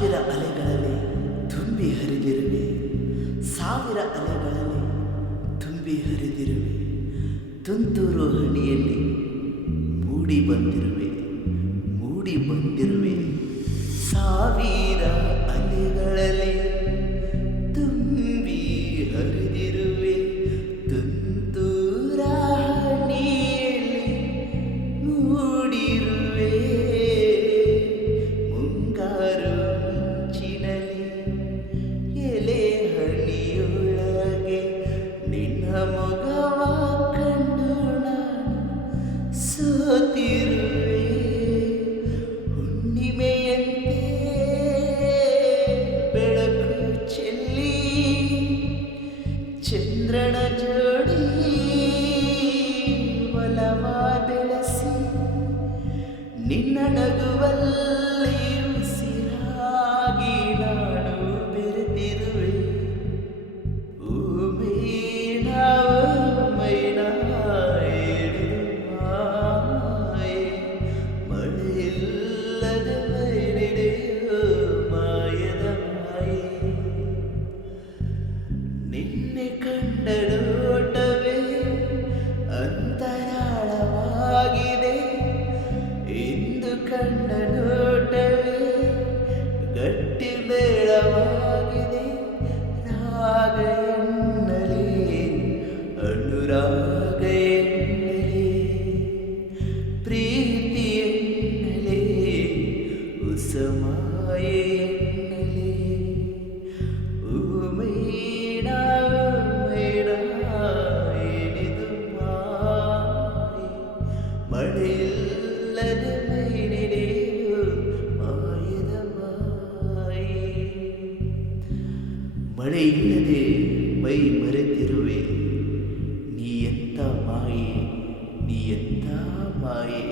ಸಾವಿರ ಅಲೆಗಳಲ್ಲಿ ತುಂಬಿ ಹರಿದಿರುವೆ, ಸಾವಿರ ಅಲೆಗಳಲ್ಲಿ ತುಂಬಿ ಹರಿದಿರುವೆ, ತುಂತುರು ಹಣಿಯಲ್ಲಿ ಮೂಡಿ ಬಂದಿರುವೆ, ಮೂಡಿ ಬಂದಿರುವೆ. ಸಾವಿರ ಅಲೆಗಳಲ್ಲಿ ತುಂಬಿ ಹರಿದಿರುವೆ, ತುಂತುರ ಹಣಿಯಲ್ಲಿ ಮೂಡಿರುವೆ. ಮುಂಗಾರು ಮಿಂಚಿನಲ್ಲಿ ಎಲೆ ಹಣಿಯೊಳಗೆ ನಿನ್ನ ಮೊಗವ ಕಂಡು ನಾನು ಸೋತಿರುವೆ. ಹುಣ್ಣಿಮೆಯಂತೆ ಬೆಳಕು ಚೆಲ್ಲಿ ಚಂದ್ರನ ಜೋಡಿ ಒಲವ ಬೆಳೆಸಿ ನಿನ್ನ ನಗುವಲ್ಲಿ ಉಸಿರಾಗಿ ನಾನು ಬೆರೆತಿರುವೆ. ಓ ಮೈನಾ, ಓ ಮೈನಾ, ಏನಿದು ಮಾಯೆ, ಮಳೆಯಿಲ್ಲದ ಮೈನೆಡೆಯೋ ಮಾಯದ ಮಾಯೆ. ನಿನ್ನೆ ಕಂಡ ನೋಟವೇ ಅಂತರಾಳವಾಗಿದೆ, ಇಂದು ಕಂಡ ನೋಟವೇ ಗಟ್ಟಿ ಮೇಳವಾಗಿದೆ. ರಾಗ ಎನ್ನಲೇ ಅನುರಾಗ ಎನ್ನಲೇ ಪ್ರೀತಿ ಎನ್ನಲೇ ಉಸಮಾಯೆ ಎನ್ನಲೇ. ಓ ಮೈನಾ, ಓ ಮೈನಾ, ಏನಿದು ಮಾಯೆ, ಮಳೆಯಿಲ್ಲದ ಮೈನೆಡೆಯೋ ಮಾಯದ ಮಾಯೆ. ಮಳೆಯಿಲ್ಲದೆ ಮೈ ಮರೆತಿರುವೆ, ನೀ ಎಂಥ ಮಾಯೆ, ನೀ ಎಂಥ ಮಾಯೆ.